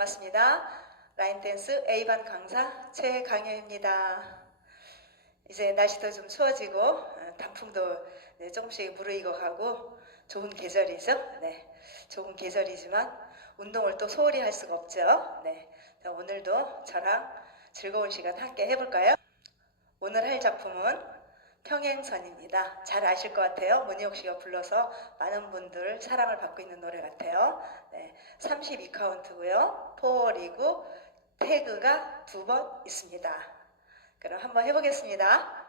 반갑습니다. 라인댄스 A반 강사 최강효입니다. 이제 날씨도 좀 추워지고 어, 단풍도 네, 조금씩 무르익어 가고 좋은 계절이죠. 네, 좋은 계절이지만 운동을 또 소홀히 할 수가 없죠. 네, 자, 오늘도 저랑 즐거운 시간 함께 해볼까요? 오늘 할 작품은 평행선입니다. 잘 아실 것 같아요. 문희옥 씨가 불러서 많은 분들 사랑을 받고 있는 노래 같아요. 네, 32카운트고요. 포월이고 태그가 두 번 있습니다. 그럼 한번 해보겠습니다.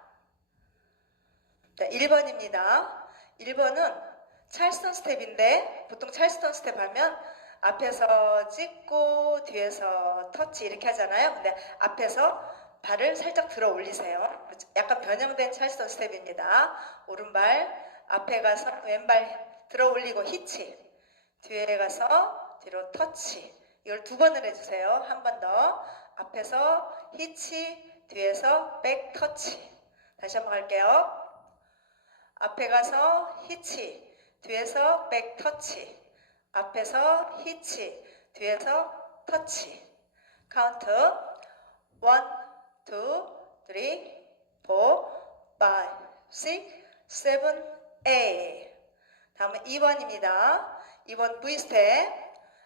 자, 1번입니다. 1번은 찰스턴 스텝인데 보통 찰스턴 스텝 하면 앞에서 찍고 뒤에서 터치 이렇게 하잖아요. 근데 앞에서 발을 살짝 들어 올리세요. 약간 변형된 찰스턴 스텝입니다. 오른발 앞에 가서 왼발 들어 올리고 히치 뒤에 가서 뒤로 터치 이걸 두 번을 해주세요. 한 번 더 앞에서 히치 뒤에서 백 터치 다시 한번 갈게요. 앞에 가서 히치 뒤에서 백 터치 앞에서 히치 뒤에서 터치 카운트 원 two, three, four, five, six, seven, eight. 다음은 2번입니다. 2번 V 스텝.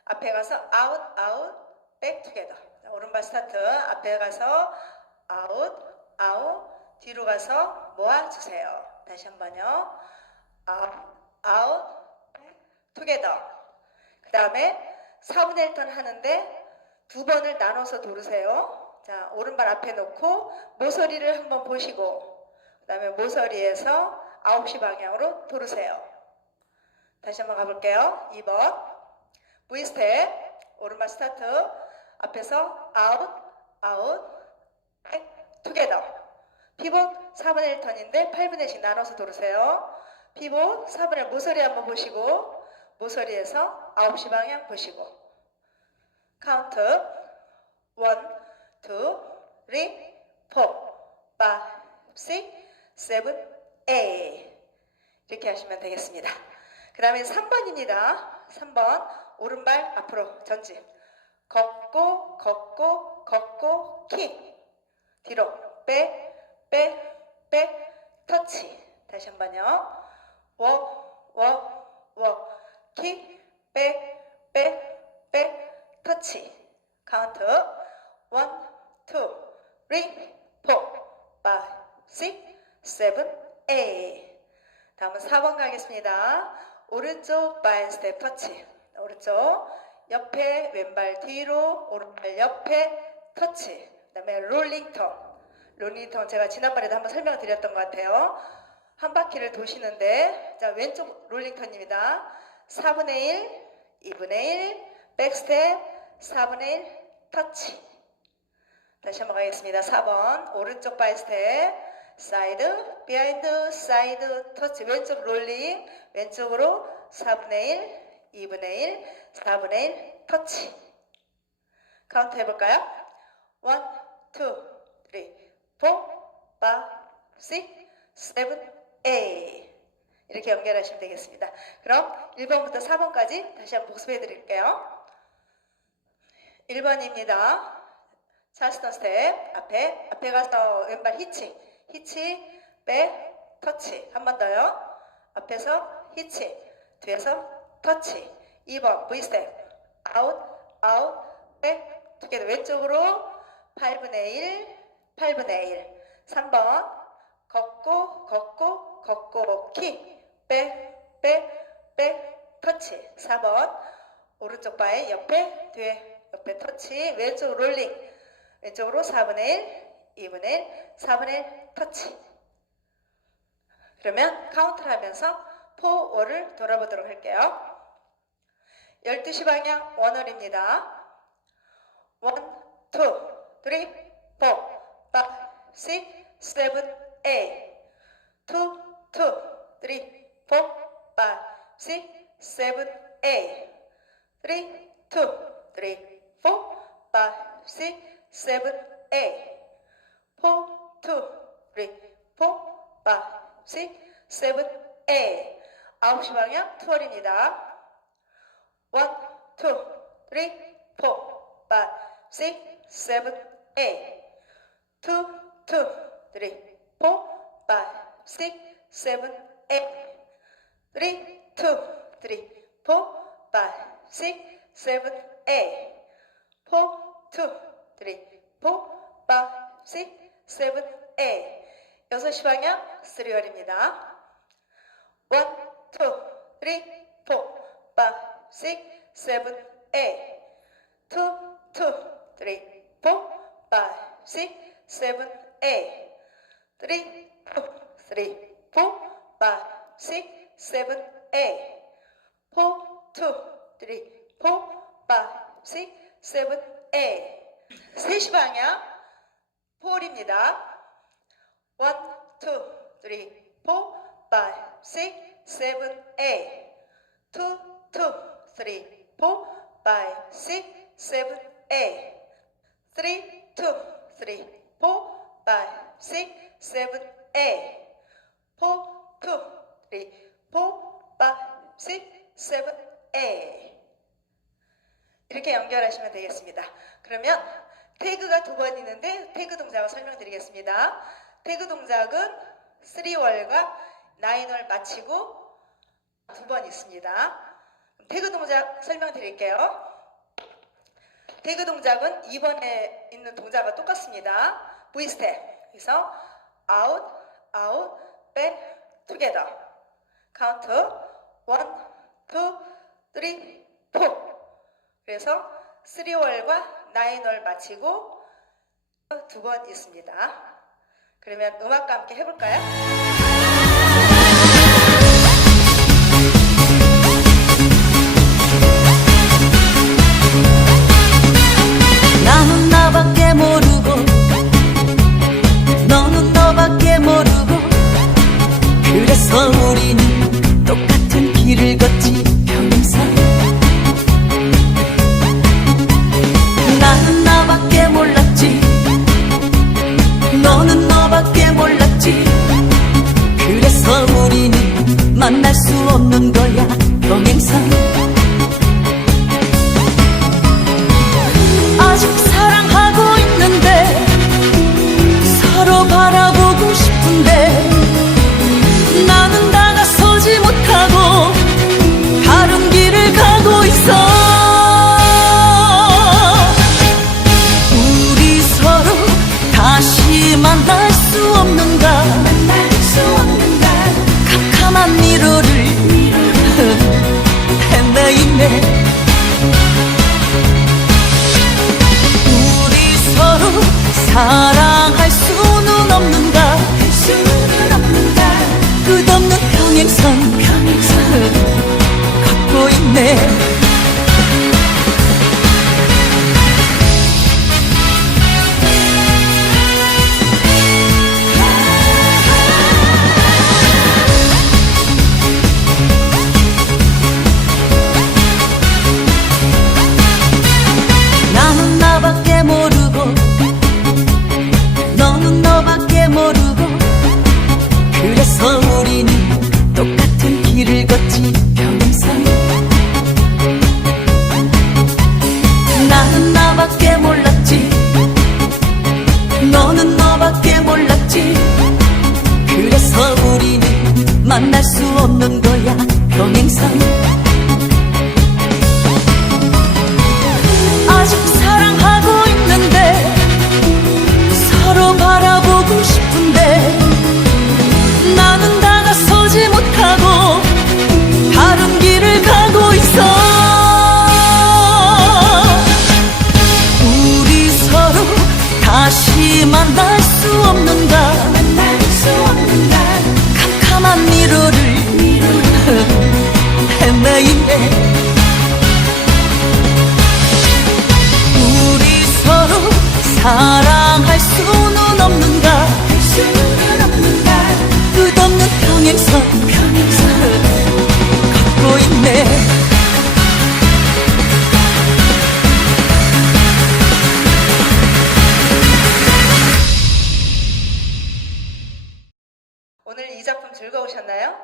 앞에 가서 out, out, back together. 자, 오른발 스타트. 앞에 가서 out, out, 뒤로 가서 모아주세요. 다시 한 번요. out, out, together. 그 다음에 4분의 1턴 하는데 두 번을 나눠서 도르세요. 자, 오른발 앞에 놓고 모서리를 한번 보시고 그 다음에 모서리에서 9시 방향으로 돌으세요. 다시 한번 가볼게요. 2번 V스텝 오른발 스타트 앞에서 아웃 아웃 백 투게더 피봇 4분의 1턴인데 8분의 1씩 나눠서 돌으세요. 피봇 4분의 1 모서리 한번 보시고 모서리에서 9시 방향 보시고 카운트 1 three, four, five, six, seven, eight. 이렇게 하시면 되겠습니다. 그 다음에 3번입니다. 3번 오른발 앞으로 전진. 걷고 걷고 걷고 킥. 뒤로 빼, 빼, 빼, 터치. 다시 한 번요. 워, 워, 워, 킥, 빼, 빼, 7A 다음은 4번 가겠습니다. 오른쪽 바인 스텝 터치 오른쪽 옆에 왼발 뒤로 오른발 옆에 터치 그 다음에 롤링 턴 롤링 턴 제가 지난번에도 한번 설명을 드렸던 것 같아요. 한 바퀴를 도시는데 자 왼쪽 롤링 턴입니다. 4분의 1, 2분의 1, 백스텝 4분의 1 터치 다시 한번 가겠습니다. 4번 오른쪽 바인 스텝 사이드 비하인드 사이드 터치 왼쪽 롤링 왼쪽으로 4분의 1 2분의 1 4분의 1 터치 카운트 해볼까요? 1 2 3 4 5 6 7 8 이렇게 연결하시면 되겠습니다. 그럼 1번부터 4번까지 다시 한번 복습해 드릴게요. 1번입니다. 찰스턴 스텝 앞에 앞에 가서 왼발 히치 히치 백 터치 한 번 더요. 앞에서 히치 뒤에서 터치 2번 V 스텝 아웃 아웃 백 두개 왼쪽으로 8분의 1 8분의 1 3번 걷고 걷고 걷고 킥백백 백 터치 4번 오른쪽 바에 옆에 뒤에 옆에 터치 왼쪽 롤링 왼쪽으로 4분의 1, 2분의 1, 4분의 1 터치. 그러면 카운트를 하면서 포워를 돌아보도록 할게요. 12시 방향 원월입니다. 1, 2, 3, 4, 5, 6, 7, 8 2, 2, 3, 4, 5, 6, 7, 8 3, 2, 3, 4, 5, 6, seven, eight, four, two, three, four, five, six, seven, eight. 아홉 시 방향 투월입니다. one, two, three, four, five, six, seven, eight. Two, two, three, four, five, six, seven, eight. Three, two, three, four, five, six, seven, eight. Four, two, three, four, five, six, seven, eight. 여섯 시 방향 스리얼입니다. One, two, three, four, five, six, seven, eight. Two, two, three, four, five, six, seven, eight. Three, two, three, four, five, six, seven, eight. Four, two, three, four, five, six, seven, eight. 세시 방향 폴입니다. One, two, three, four, five, six, seven, eight. Two, two, three, four, five, six, seven, eight. Three, two, three, four, five, six, seven, eight. Four, two, three, four, five, six, seven, eight. 이렇게 연결하시면 되겠습니다. 그러면 태그가 두 번 있는데 태그 동작을 설명드리겠습니다. 태그 동작은 3월과 9월 마치고 두 번 있습니다. 태그 동작 설명드릴게요. 태그 동작은 2번에 있는 동작과 똑같습니다. V 스텝. 그래서 out, out, back, together. 카운트 1, 2, 3, 4. 그래서 3월과 9월 마치고 두 번 있습니다. 그러면 음악과 함께 해볼까요? 서로 바라보고 싶은데 나는 다가서지 못하고 다른 길을 가고 있어. 우리 서로 다시 만날 수 없는가? 캄캄한 미로를 헤매이네 우리 서로 사 걷 우리는 만날 수 없는 거야. 평행선 아직 사랑하고 있는데 서로 바라보고 싶은 사랑할 수는 없는가 끝없는 평행선 걷고 있네 오늘 이 작품 즐거우셨나요?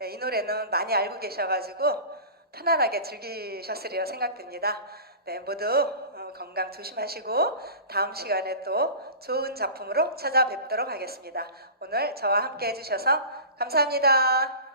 네, 이 노래는 많이 알고 계셔가지고 편안하게 즐기셨으리라 생각됩니다. 네, 모두 어, 건강 조심하시고 다음 시간에 또 좋은 작품으로 찾아뵙도록 하겠습니다. 오늘 저와 함께 해주셔서 감사합니다.